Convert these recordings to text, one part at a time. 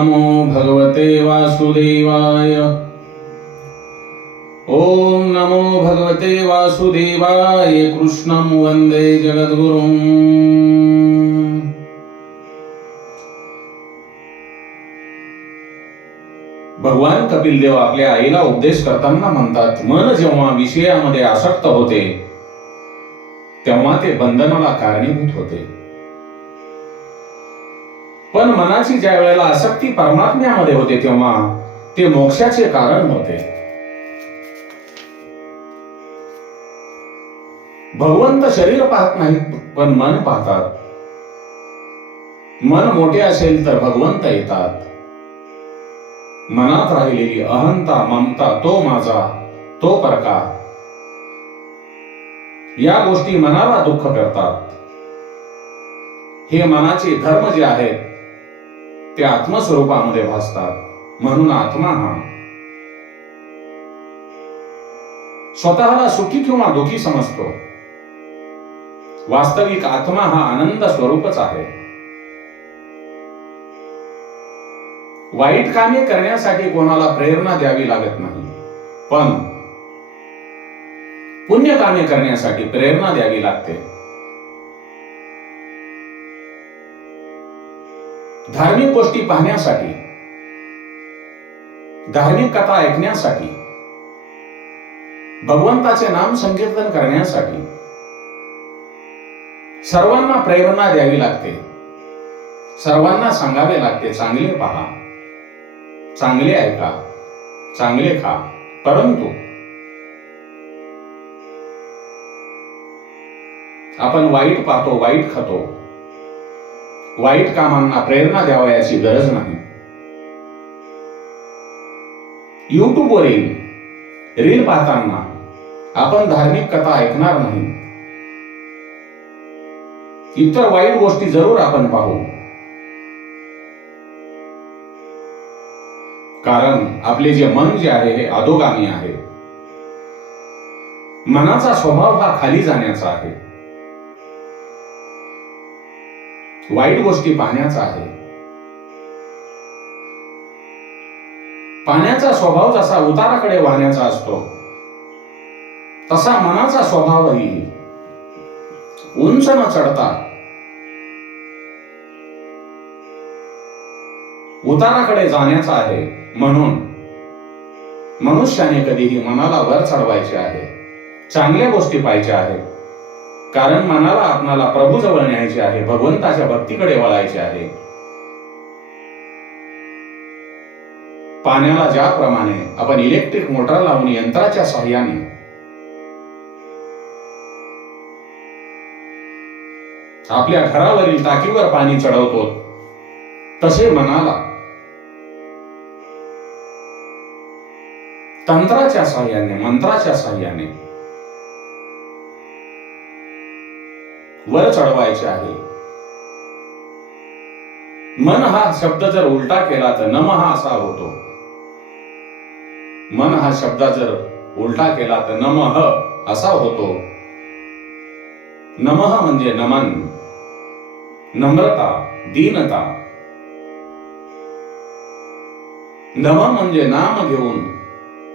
नमो भगवते वासुदेवाय। ॐ नमो भगवते वासुदेवाय कृष्णं वन्दे जगद्गुरुम्। भगवान कपिलदेव आपल्या आईला उपदेश करताना म्हणतात मन जेव्हा विषयामध्ये आसक्त होते तेव्हा ते बंधनाला कारणीभूत होते. पण मनाची ज्या वेळेला आसक्ती परमात्म्यामध्ये होते तेव्हा ते मोक्षाचे कारण होते. भगवंत शरीर पाहत नाहीत पण मन पाहतात. मन मोठे असेल तर भगवंत येतात. मनात राहिलेली अहंता ममता तो माझा तो परका. या गोष्टी मनाला दुःख करतात. हे मनाचे धर्म जे आहेत ते आत्मस्वरूपामध्ये भासतात म्हणून आत्मा हा. स्वतःला सुखी किंवा दुखी समजतो. वास्तविक आत्मा हा आनंद स्वरूपच आहे. वाईट कामे करण्यासाठी कोणाला प्रेरणा द्यावी लागत नाही पण पुण्य कामे करण्यासाठी प्रेरणा द्यावी लागते. धार्मिक गोष्टी पाहण्यासाठी धार्मिक कथा ऐकण्यासाठी भगवंताचे नाम संकीर्तन करण्यासाठी सर्वांना प्रेरणा द्यावी लागते. सर्वांना सांगावे लागते चांगले पहा चांगले ऐका चांगले खा परंतु आपण वाईट पाहतो वाईट खातो. वाईट कामांना प्रेरणा द्यावयाची गरज नाही. युट्यूबवरील रील पाहताना आपण धार्मिक कथा ऐकणार नाही. इतर वाईट गोष्टी जरूर आपण पाहू. कारण आपले जे मन जे आहे हे अधोगामी आहे. मनाचा स्वभाव हा खाली जाण्याचा आहे. वाईट गोष्टी पाहण्याचा आहे. पाण्याचा स्वभाव जसा उताराकडे वाहण्याचा असतो. तसा मनाचा स्वभावही उंच न चढता उताराकडे जाण्याचा आहे म्हणून मनुष्याने कधीही मनाला वर चढवायचे आहे. चांगल्या गोष्टी पाहिजे आहेत. कारण मनाला आपणाला प्रभू जवळ न्यायचे आहे भगवंताच्या भक्तीकडे वळायचे आहे. पाण्याला ज्याप्रमाणे आपण इलेक्ट्रिक मोटर लावून यंत्राच्या सहाय्याने आपल्या घरावरील टाकीवर पाणी चढवतो तसे मनाला तंत्राच्या सहाय्याने मंत्राच्या सहाय्याने वर चढवायचे आहे. मन हा शब्द जर उलटा केला तर नम हा असा होतो. मन हा शब्द जर उलटा केला तर नम असा होतो. नमः म्हणजे नमन. नम्रता दीनता. नम म्हणजे नाम घेऊन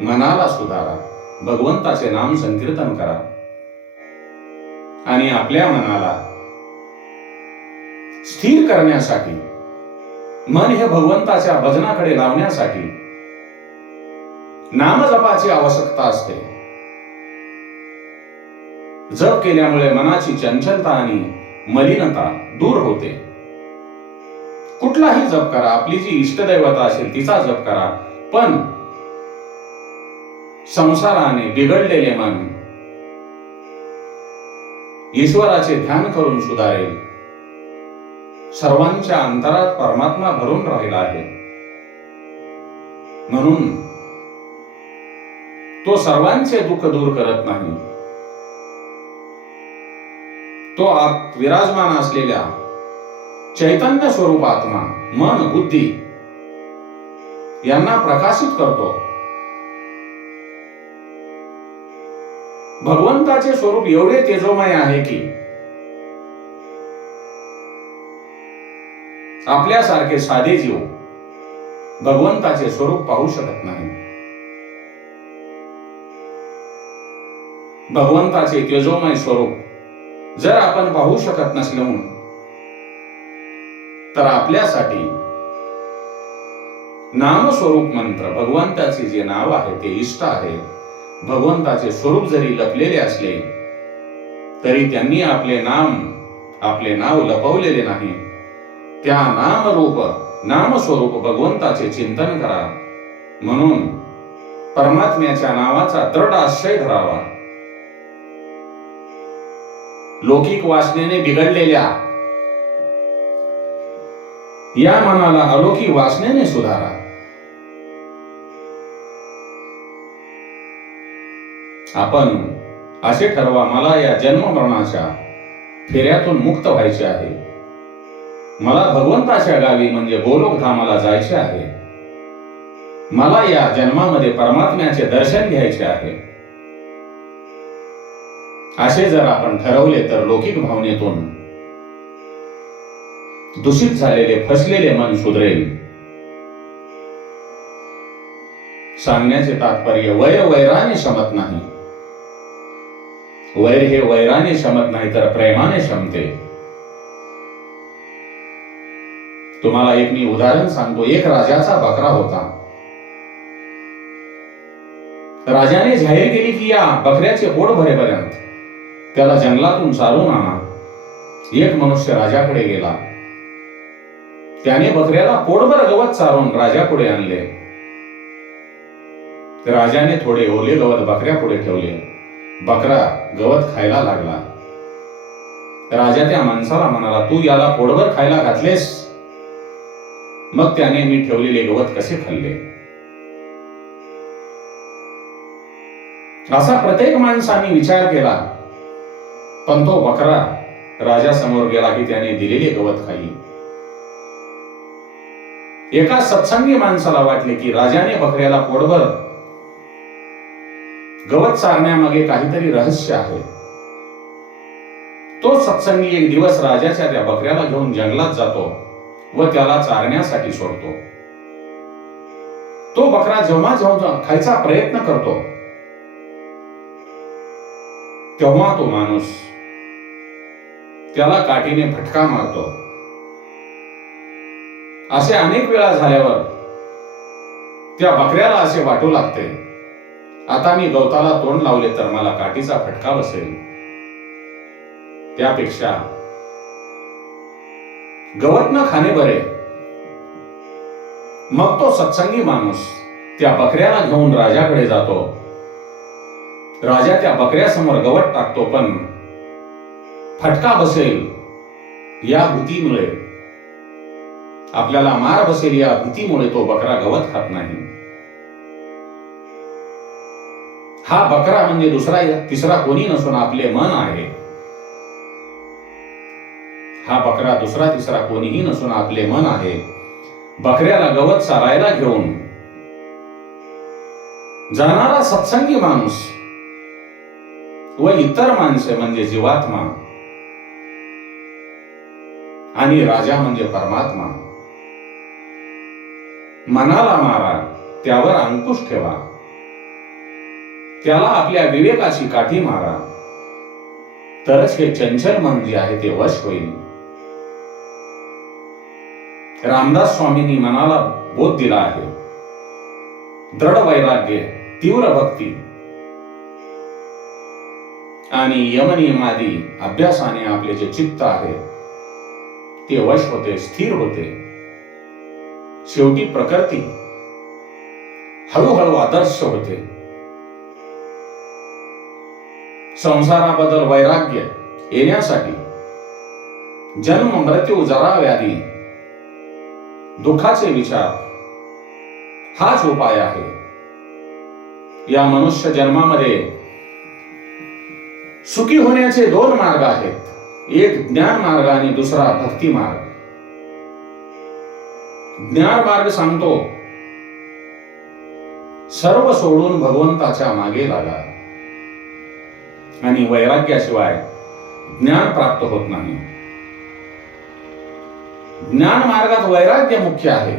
मनाला सुधारा. भगवंताचे नाम संकीर्तन करा. आणि आपल्या मनाला स्थिर करण्यासाठी मन हे भगवंताच्या भजनाकडे लावण्यासाठी नामजपाची आवश्यकता असते. जप केल्यामुळे मनाची चंचलता आणि मलिनता दूर होते. कुठलाही जप करा आपली जी इष्टदैवता असेल तिचा जप करा पण संसाराने बिघडलेले मन ईश्वराचे ध्यान करून सुधारेल. सर्वांच्या अंतरात परमात्मा भरून राहिला आहे. म्हणून तो सर्वांचे दुःख दूर करत नाही. तो आत विराजमान असलेल्या चैतन्य स्वरूप आत्मा मन बुद्धी यांना प्रकाशित करतो. भगवंताचे स्वरूप एवढे तेजोमय आहे की आपल्यासारखे साधे जीव भगवंताचे स्वरूप पाहू शकत नाही. भगवंताचे तेजोमय स्वरूप जर आपण पाहू शकत नसलो तर आपल्यासाठी नामस्वरूप मंत्र भगवंताचे जे नाव आहे ते इष्ट आहे. भगवंताचे स्वरूप जरी लपलेले असले तरी त्यांनी आपले नाम आपले नाव लपवलेले नाही. त्या नामरूप नामस्वरूप भगवंताचे चिंतन करा. म्हणून परमात्म्याच्या नावाचा दृढ आश्रय धरावा. लौकिक वासनेने बिघडलेल्या या मनाला अलौकिक वासनेने सुधारा. आपण असे ठरवा मला या जन्म मरणाच्या फेऱ्यातून मुक्त व्हायचे आहे. मला भगवंताच्या गावी म्हणजे गोलोक धामाला जायचे आहे. मला या जन्मामध्ये परमात्म्याचे दर्शन घ्यायचे आहे. असे जर आपण ठरवले तर लौकिक भावनेतून दूषित झालेले फसलेले मन सुधरेल. सांगण्याचे तात्पर्य वय वैराने शमत नाही. वैर हे वैराने शमत नाही तर प्रेमाने शमते. तुम्हाला एक मी उदाहरण सांगतो. एक राजाचा बकरा होता. राजाने जाहीर केली की या बकऱ्याचे पोट भरेपर्यंत त्याला जंगलातून चालून आणा. एक मनुष्य राजाकडे गेला. त्याने बकऱ्याला पोटभर गवत चालून राजापुढे आणले. राजाने थोडे ओले गवत बकऱ्या पुढे ठेवले. बकरा गवत खायला लागला. राजा त्या माणसाला म्हणाला तू याला पोडवर खायला घातलेस. मग त्याने मी ठेवलेले गवत कसे खाल्ले? असा प्रत्येक माणसाने विचार केला. पण तो बकरा राजा समोर गेला की त्याने दिलेले गवत खाई. एका सत्संगी माणसाला वाटले की राजाने बकऱ्याला पोटभर गवत चारण्यामागे काहीतरी रहस्य आहे. तो सत्संगी एक दिवस राजाच्या त्या बकऱ्याला घेऊन जंगलात जातो व त्याला चारण्यासाठी सोडतो. तो बकरा जेव्हा जेव्हा खायचा प्रयत्न करतो तेव्हा तो माणूस त्याला काठीने फटका मारतो. असे अनेक वेळा झाल्यावर त्या बकऱ्याला असे वाटू लागते आता मी गवताला तोंड लावले तर मला काठीचा फटका बसेल. त्यापेक्षा गवत न खाणे बरे. मग तो सत्संगी माणूस त्या बकऱ्याला घेऊन राजाकडे जातो. राजा त्या बकऱ्यासमोर गवत टाकतो पण फटका बसेल या भीतीमुळे. आपल्याला मार बसेल या भीतीमुळे तो बकरा गवत खात नाही. हा बकरा म्हणजे दुसरा तिसरा कोणी नसून आपले मन आहे. हा बकरा दुसरा तिसरा कोणीही नसून आपले मन आहे. बकऱ्याला गवत चारायला घेऊन जाणारा सत्संगी माणूस व इतर माणसे म्हणजे जीवात्मा आणि राजा म्हणजे परमात्मा. मनाला मारा त्यावर अंकुश ठेवा. त्याला आपल्या विवेकाची काठी मारा. तरच हे चंचल मन जे आहे ते वश होईल. रामदास स्वामींनी मनाला बोध दिला आहे. दृढ वैराग्य तीव्र भक्ती आणि यमनियमादी अभ्यासाने आपले जे चित्त आहे ते वश होते स्थिर होते. शेवटी प्रकृती हळूहळू आदर्श होते. संसाराबद्दल वैराग्य येण्यासाठी जन्म मृत्यू जरा व्याधी दुःखाचे विचार हाच उपाय आहे. या मनुष्य जन्मामध्ये सुखी होण्याचे दोन मार्ग आहेत. एक ज्ञान मार्ग आणि दुसरा भक्ती मार्ग. ज्ञान मार्ग सांगतो सर्व सोडून भगवंताच्या मागे लागा. आणि वैराग्याशिवाय ज्ञान प्राप्त होत नाही. ज्ञान मार्गात वैराग्य मुख्य आहे.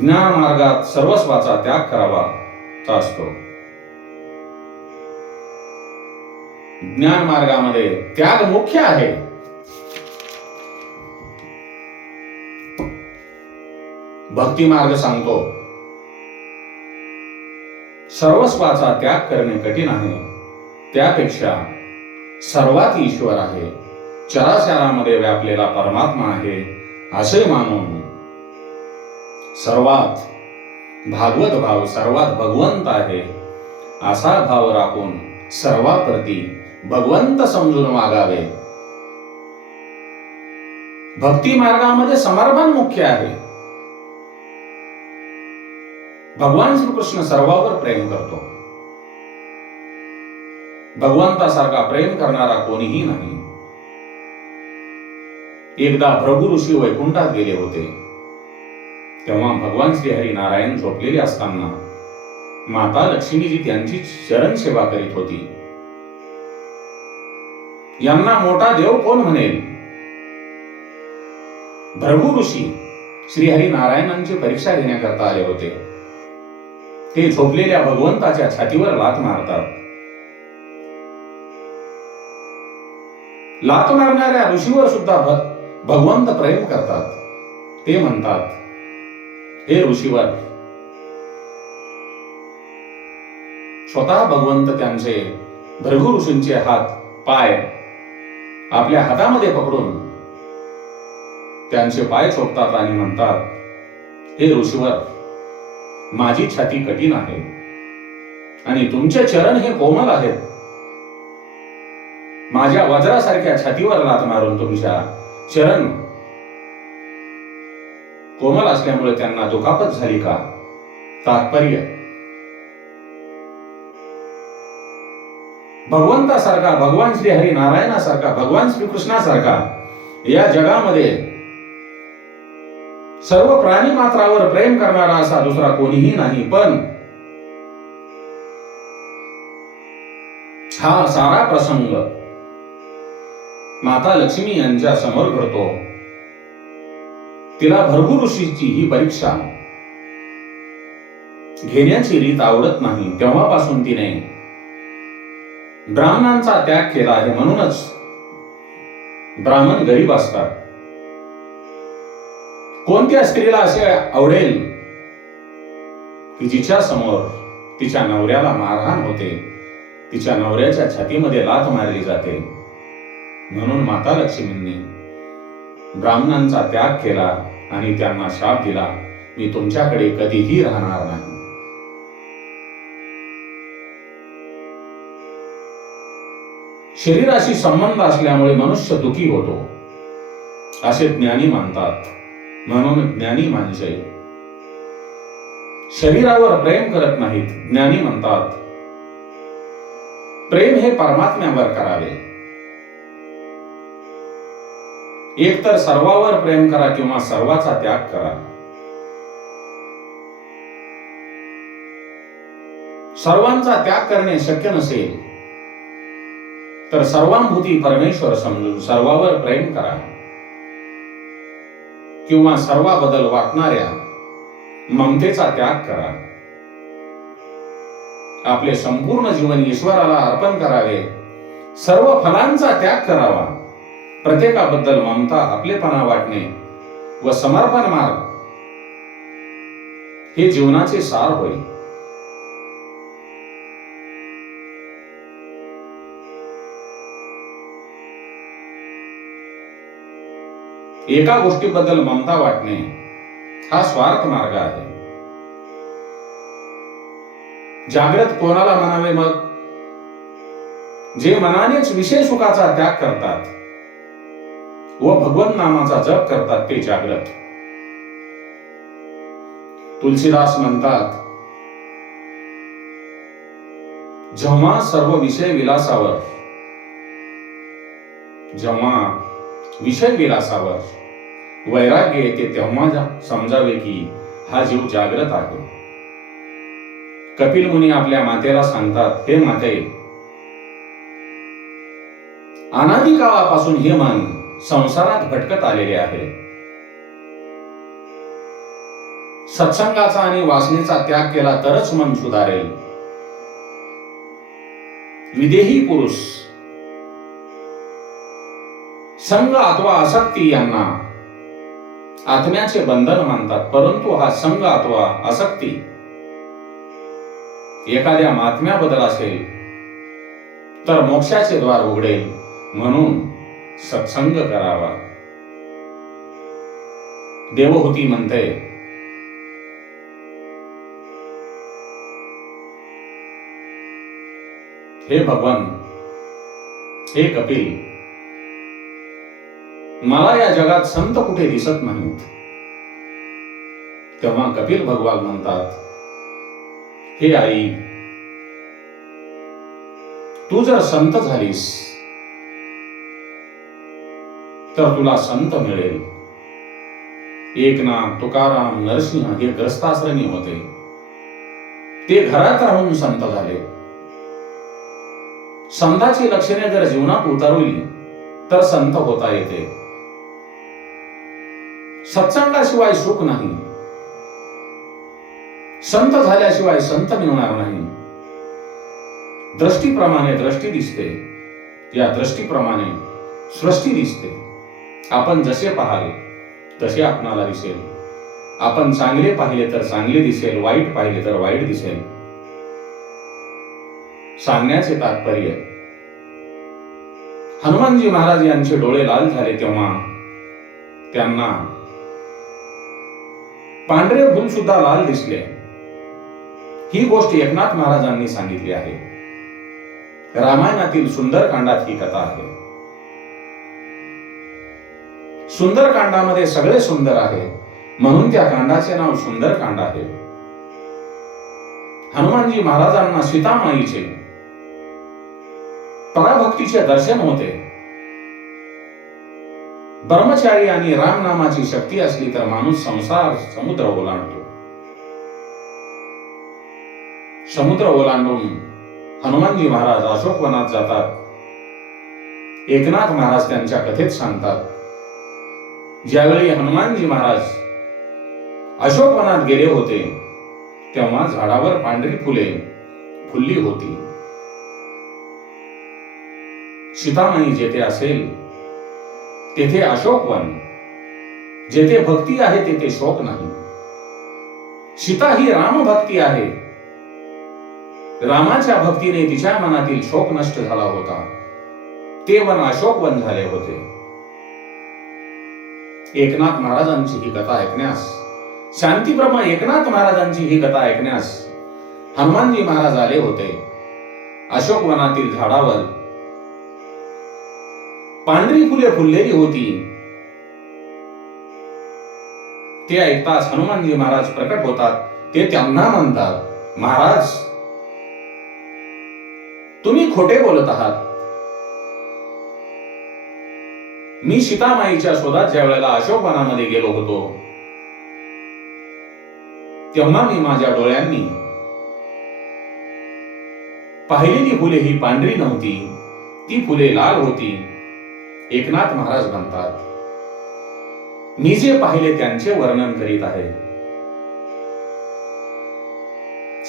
ज्ञान मार्गात सर्वस्वाचा त्याग करावा असतो. ज्ञान मार्गामध्ये त्याग मुख्य आहे. भक्ती मार्ग सांगतो. सर्वस्वाचा त्याग करणे कठीण आहे. त्यापेक्षा सर्वात ईश्वर आहे. चराचरामध्ये व्यापलेला परमात्मा आहे असे मानून सर्वात भागवत भाव सर्वात भगवंत आहे असा भाव राखून सर्वाप्रती भगवंत समजून वागावे. भक्ती मार्गामध्ये समर्पण मुख्य आहे. भगवान श्रीकृष्ण सर्वावर प्रेम करतो. भगवंतासारखा प्रेम करणारा कोणीही नाही. एकदा भृगु ऋषी वैकुंठात गेले होते. तेव्हा भगवान श्री हरी नारायण झोपलेले असताना माता लक्ष्मीजी त्यांची चरण सेवा करीत होती. यांना मोठा देव कोण म्हणेल? भ्रभू ऋषी श्रीहरी नारायणांची परीक्षा घेण्याकरता आले होते. ते झोपलेल्या भगवंताच्या छातीवर लात मारतात. लात मारणाऱ्या ऋषीवर सुद्धा भगवंत प्रेम करतात. ते म्हणतात हे ऋषीवर स्वतः भगवंत त्यांचे भृगु ऋषींचे हात पाय आपल्या हातामध्ये पकडून त्यांचे पाय चोपतात आणि म्हणतात हे ऋषीवर माझी छाती कठीण आहे. आणि तुमचे चरण हे कोमल आहेत. माझ्या वज्रासारख्या छातीवर लात मारून तुमच्या चरण कोमल असल्यामुळे त्यांना दुखापत झाली का? तात्पर्य. भगवंतासारखा भगवान श्री हरी नारायणासारखा भगवान श्रीकृष्णासारखा या जगामध्ये सर्व प्राणी मात्रावर प्रेम करणारा असा दुसरा कोणीही नाही पण हा सारा प्रसंग माता लक्ष्मी यांच्या समोर घडतो. तिला भरगू ऋषीची ही परीक्षा घेण्याची रीत आवडत नाही. तेव्हापासून तिने ब्राह्मणांचा त्याग केला आहे म्हणूनच ब्राह्मण गरीब असतात. कोणत्या स्त्रीला असे आवडेल? की जिच्या समोर तिच्या नवऱ्याला मारहाण होते. तिच्या नवऱ्याच्या छातीमध्ये लाथ मारली जाते. म्हणून माता लक्ष्मींनी ब्राह्मणांचा त्याग केला आणि त्यांना शाप दिला मी तुमच्याकडे कधीही राहणार नाही. शरीराशी संबंध असल्यामुळे मनुष्य दुखी होतो. असे ज्ञानी मानतात. म्हणून ज्ञानी माणसे शरीरावर प्रेम करत नाहीत ज्ञानी म्हणतात. प्रेम हे परमात्म्यावर करावे. एकतर सर्वावर प्रेम करा किंवा सर्वाचा त्याग करा. सर्वांचा त्याग करणे शक्य नसेल तर सर्वांभूती परमेश्वर समजून सर्वावर प्रेम करा. किंवा सर्वाबद्दल वाटणाऱ्या ममतेचा त्याग करा. आपले संपूर्ण जीवन ईश्वराला अर्पण करावे. सर्व फलांचा त्याग करावा. प्रत्येकाबद्दल ममता आपलेपणा वाटणे व समर्पण मार्ग. हे जीवनाचे सार होय. एका गोष्टीबद्दल ममता वाटणे हा स्वार्थ मार्ग आहे. जागृत कोणाला म्हणावे मग? जे मनानेच विषय सुखाचा त्याग करतात व भगवत नामाचा जप करतात ते जागृत. तुलसीदास म्हणतात जेव्हा सर्व विषय विलासावर. जेव्हा विषय विलासावर वैराग्य येते तेव्हा समजावे की हा जीव जागृत आहे. कपिल मुनी आपल्या मातेला सांगतात हे माते अनादी काळापासून हे मन संसारात भटकत आलेले आहे. सत्संगाचा आणि वासनेचा त्याग केला तरच मन सुधारेल. विदेही पुरुष संघ अथवा आसक्ती यांना आत्म्याचे बंधन मानतात परंतु हा संघ अथवा आसक्ती एखाद्या महात्म्याबद्दल असेल तर मोक्षाचे द्वार उघडेल म्हणून सत्संग करावा. देवहूती म्हणते हे भगवान हे कपिल मला या जगात संत कुठे दिसत नाहीत? तेव्हा कपिल भगवान म्हणतात हे आई तू जर संत झालीस तर तुला संत मिळेल. एकनाथ तुकाराम नरसिंह हे ग्रस्ताश्रमी होते. ते घरात राहून संत झाले. संताची लक्षणे जर जीवनात उतरवली तर संत होता येते. सत्संगाशिवाय सुख नाही. संत झाल्याशिवाय संत मिळणार नाही. दृष्टीप्रमाणे दृष्टी दिसते. या दृष्टीप्रमाणे सृष्टी दिसते. आपण जसे पाहाल तसे आपणाला दिसेल. आपण चांगले पाहिले तर चांगले दिसेल वाईट पाहिले तर वाईट दिसेल. सांगण्याचे तात्पर्य. हनुमानजी महाराज यांचे डोळे लाल झाले तेव्हा त्यांना पांढरे फुल सुद्धा लाल दिसले ही गोष्ट एकनाथ महाराजांनी सांगितली आहे. रामायणातील सुंदरकांडात ही कथा आहे. सुंदरकांडामध्ये सगळे सुंदर आहे म्हणून त्या कांडाचे नाव सुंदरकांड आहे. हनुमानजी महाराजांना सीतामाईचे पराभक्तीचे दर्शन होते. ब्रह्मचारी आणि राम नामाची शक्ती असली तर माणूस संसार समुद्र ओलांडतो. समुद्र ओलांडून हनुमानजी महाराज अशोकवनात जातात. एकनाथ महाराज त्यांच्या कथेत सांगतात ज्यावेळी हनुमानजी महाराज अशोकवनात गेले होते तेव्हा झाडावर पांढरी फुले फुलली होती. सीतामणी जेथे असेल तेथे अशोकवन जेथे भक्ती आहे तेथे शोक नाही. सीता ही राम भक्ती आहे. रामाच्या भक्तीने तिच्या मनातील शोक नष्ट झाला होता. ते वन अशोक वन झाले होते. एकनाथ महाराजांची ही कथा ऐकण्यास शांतीब्रह्मा एकनाथ महाराजांची ही कथा ऐकण्यास हनुमानजी महाराज आले होते. अशोक वनातील झाडावर पांढरी फुले फुललेली होती. ते ऐकताच हनुमानजी महाराज प्रकट होतात. ते त्यांना म्हणतात महाराज तुम्ही खोटे बोलत आहात. मी सीतामाईच्या शोधात ज्या वेळेला अशोकवनामध्ये गेलो होतो तेव्हा मी माझ्या डोळ्यांनी पाहिलेली फुले ही पांढरी नव्हती. ती फुले लाल होती. एकनाथ महाराज म्हणतात मी जे पाहिले त्यांचे वर्णन करीत आहे.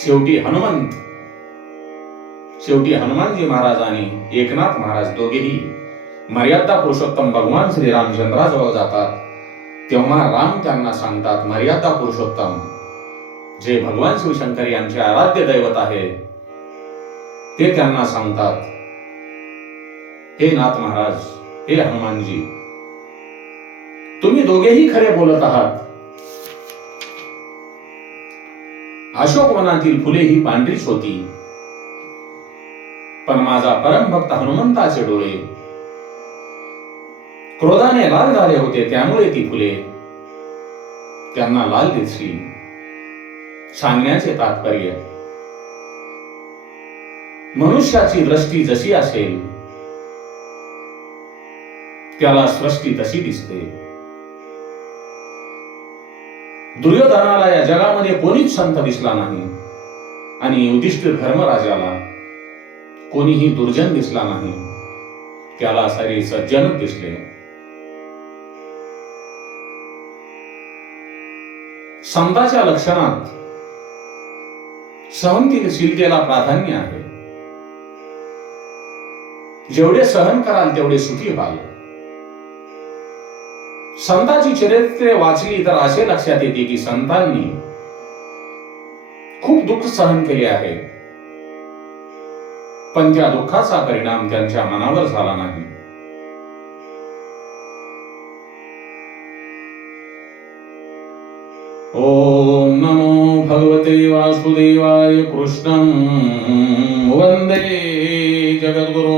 शेवटी हनुमंत शेवटी हनुमानजी महाराज आणि एकनाथ महाराज दोघेही मर्यादा पुरुषोत्तम भगवान श्री रामचंद्राजवळ जातात. तेव्हा राम त्यांना सांगतात मर्यादा पुरुषोत्तम जे भगवान शिवशंकर यांचे आराध्य दैवत आहे ते त्यांना सांगतात हे नाथ महाराज हे हनुमानजी तुम्ही दोघेही खरे बोलत आहात. अशोकवनातील फुले ही पांढरीच होती. पण माझा परमभक्त हनुमंताचे डोळे क्रोधाने लाल झाले होते त्यामुळे ती फुले त्यांना लाल दिसली. सांगण्याचे तात्पर्य मनुष्याची दृष्टी जशी असेल त्याला सृष्टी तशी दिसते. दुर्योधनाला या जगामध्ये कोणीच संत दिसला नाही आणि युधिष्ठिर धर्मराजाला कोणीही दुर्जन दिसला नाही. त्याला सारे सज्जन दिसले. संताच्या लक्षणात सहनशीलतेला प्राधान्य आहे. जेवढे सहन कराल तेवढे सुखी व्हाल. संतांची चरित्रे वाचली तर असे लक्षात येते की संतांनी खूप दुःख सहन केले आहे. पण त्या दुःखाचा परिणाम त्यांच्या मनावर झाला नाही. ओम नमो भगवते वासुदेवाय कृष्ण वंदे जगद्गुरु